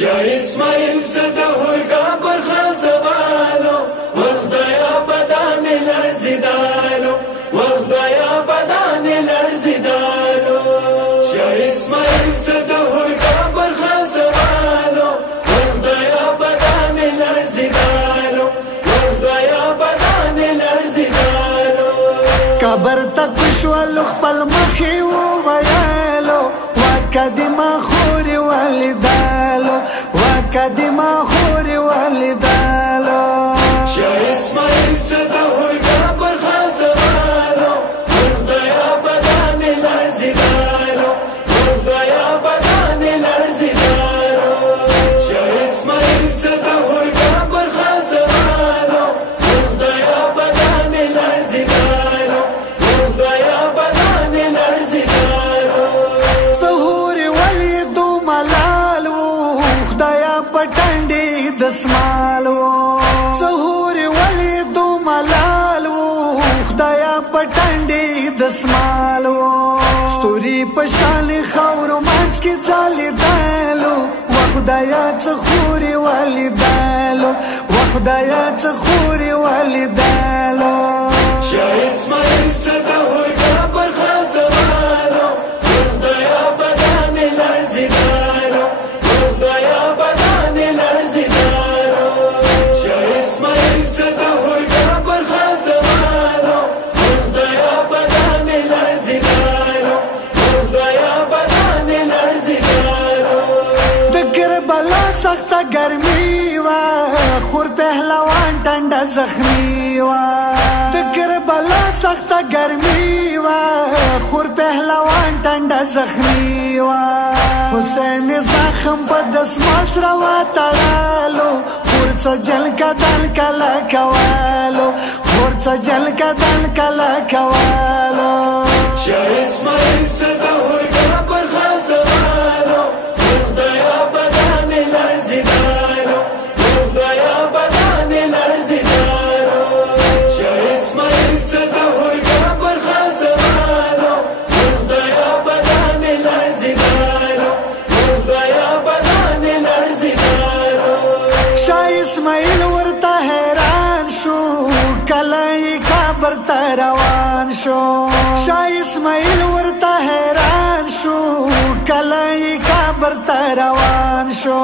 شاه اسماعیل څه د هورګا برخه زوالو وخدایا بدن لرزیدالو وخدایا بدن لرزیدالو شاه اسماعیل څه د هورګا برخه زوالو وخدایا بدن لرزیدالو وخدایا بدن لرزیدالو قبر تک شو خپل مخې وویالو وکدما خوري والدالو وکدما خوري والدالو شاه اسماعیل څه د هورګا برخه زوالو وخدایا بدن لرزیدالو وخدایا بدن لرزیدالو شاه اسماعیل څه د هورګا برخه زوالو وخدایا بدن لرزیدالو وخدایا بدن لرزیدالو سهوري ولیدو ملالو خدایا پټنډي دسمالو سهوري ولیدو ملالو خدایا پټنډي دسمالو ستوري پشال خور مانځ کې ځالې دالو وخدایا څه خوري والدالو وخدایا څه خوري والدالو شاه اسماعیل څه د هورګا برخه زوالو وخدایا بدن لرزیدالو وخدایا بدن لرزیدالو شاه اسماعیل څه د هورګا برخه زوالو وخدایا بدن لرزیدالو وخدایا بدن لرزیدالو د کربلا سخت ګرمي وا خور پهلوان ټنډه زخمی وا د کربلا سخت ګرمي وا خور پهلوان ټنډه زخمی وا حسین زخم په دسمال سره وتړالو خور څه جل کدل کلا کوالو خور څه جل کدل کلا کوالو شاه اسماعیل څه د هورګا برخه زوالو وخدایا بدن لرزیدالو وخدایا بدن لرزیدالو شاه اسماعیل څه د هورګا برخه زوالو وخدایا بدن لرزیدالو وخدایا بدن لرزیدالو شاه اسماعیل ورته حیران شو کله یې قبر ته روان شو شاه اسماعیل ورته حیران شو کله یې قبر ته روان شو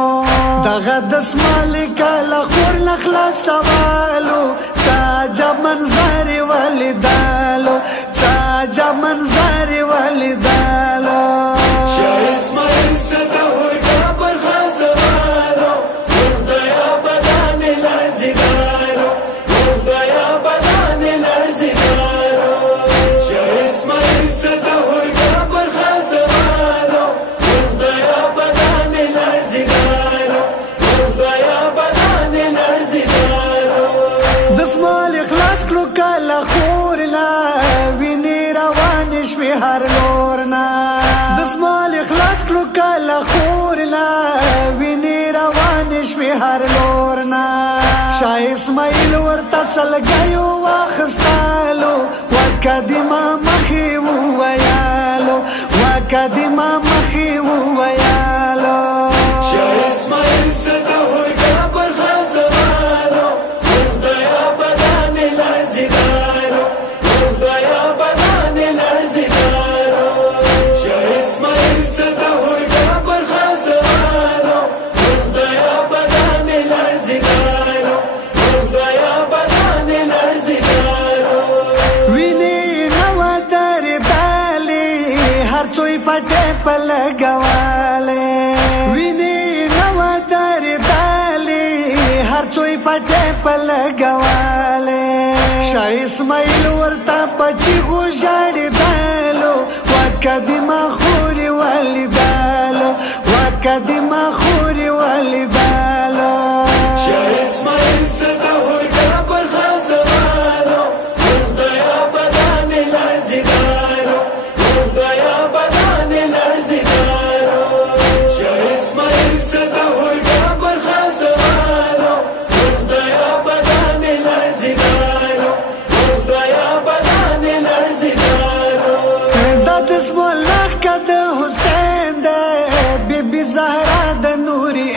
دغه دسمال کله خور نه خلاصوالو څه عجب منظر ولیدالو څه عجب منظر ولیدالو شاه اسماعیل څه د هورګا برخه زوالو وخدایا بدن لرزیدالو وخدایا بدن لرزیدالو شاه اسماعیل څه د هورګا برخه زوالو وخدایا بدن لرزیدالو وخدایا بدن لرزیدالو دسمال اخلاص کړو کله خورنا ویني روان شوي هر لورنا دسمال اخلاص کړو کله خورنا ویني روان شوي هر لورنا شاه اسماعیل ورته سلګیو واخستالو وکدما مخې وویالو وکدما مخې وویالو شاه اسماعیل څه د هورګا برخه زوالو وخدایا بدن لرزیدالو وخدایا بدن لرزیدالو شاه اسماعیل څه د هورګا برخه زوالو وخدایا بدن لرزیدالو وخدایا بدن لرزیدالو ویني نو درېدلې هر څوی پټې په لګوالې ویني نو درېدلې هر څوی پټې په لګوالې شاه اسماعیل ورته پچی غوژړېدلو وکدما خوري والدالو وکدما خوري والدالو شاه اسماعیل څه د هورګا برخه زوالو وخدایا بدن لرزیدالو وخدایا بدن لرزیدالو شاه اسماعیل څه د هورګا برخه زوالو وخدایا بدن لرزیدالو وخدایا بدن لرزیدالو دا دسمال لخ کده حسین ده بی بی زهرا د نوري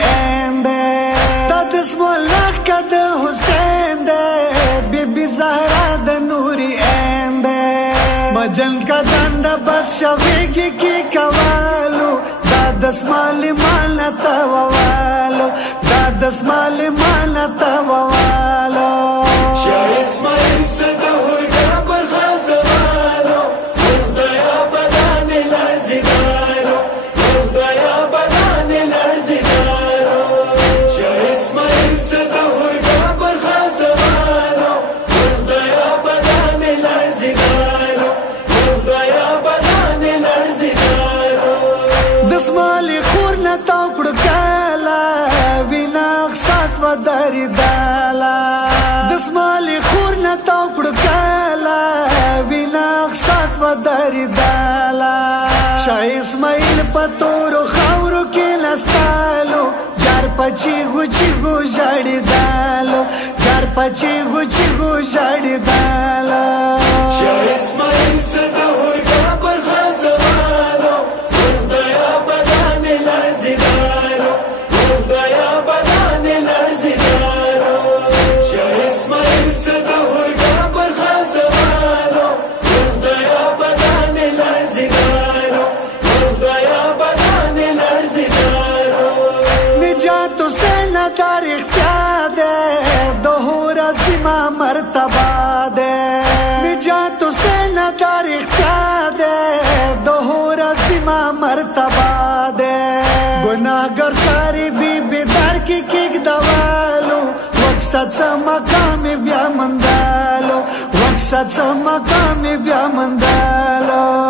بد شویگی کی کوالو دا دسمالی مانتا ووالو دا دسمالی مانتا ووالو شاه اسماعیل څه د هورګا برخه زمانو خدایا بدان لرزیدارو خدایا بدان لرزیدارو شاه اسماعیل څه د هورګا برخه زمانو خدایا بدان لرزیدارو خدایا بدان لرزیدارو دسمالی خور نتاو کړو کالا وینا اقصات و داری دالا دسمالی خور نتاو کړو کالا وینا اقصات و داری دالا شاه اسماعیل پتورو خاورو کې لستالو جار پچی گو جاڑی دالو جار پچی گو جاڑی دالو شاه اسماعیل څه د هورګا برخه زمانو خدایا بدان لرزیدارو خدایا بدان لرزیدارو شاه اسماعیل څه د هورګا برخه زمانو خدایا بدان لرزیدارو خدایا بدان لرزیدارو نجات حسین تاریخ دے دہور سیما مرتبہ دے نجات حسین تاریخ دے دہور سیما مرتبہ دے گناہگر ساری بی بیدار کی کیک دوالو وقصد سا مقامی بیا مندالو وقصد سا مقامی بیا مندالو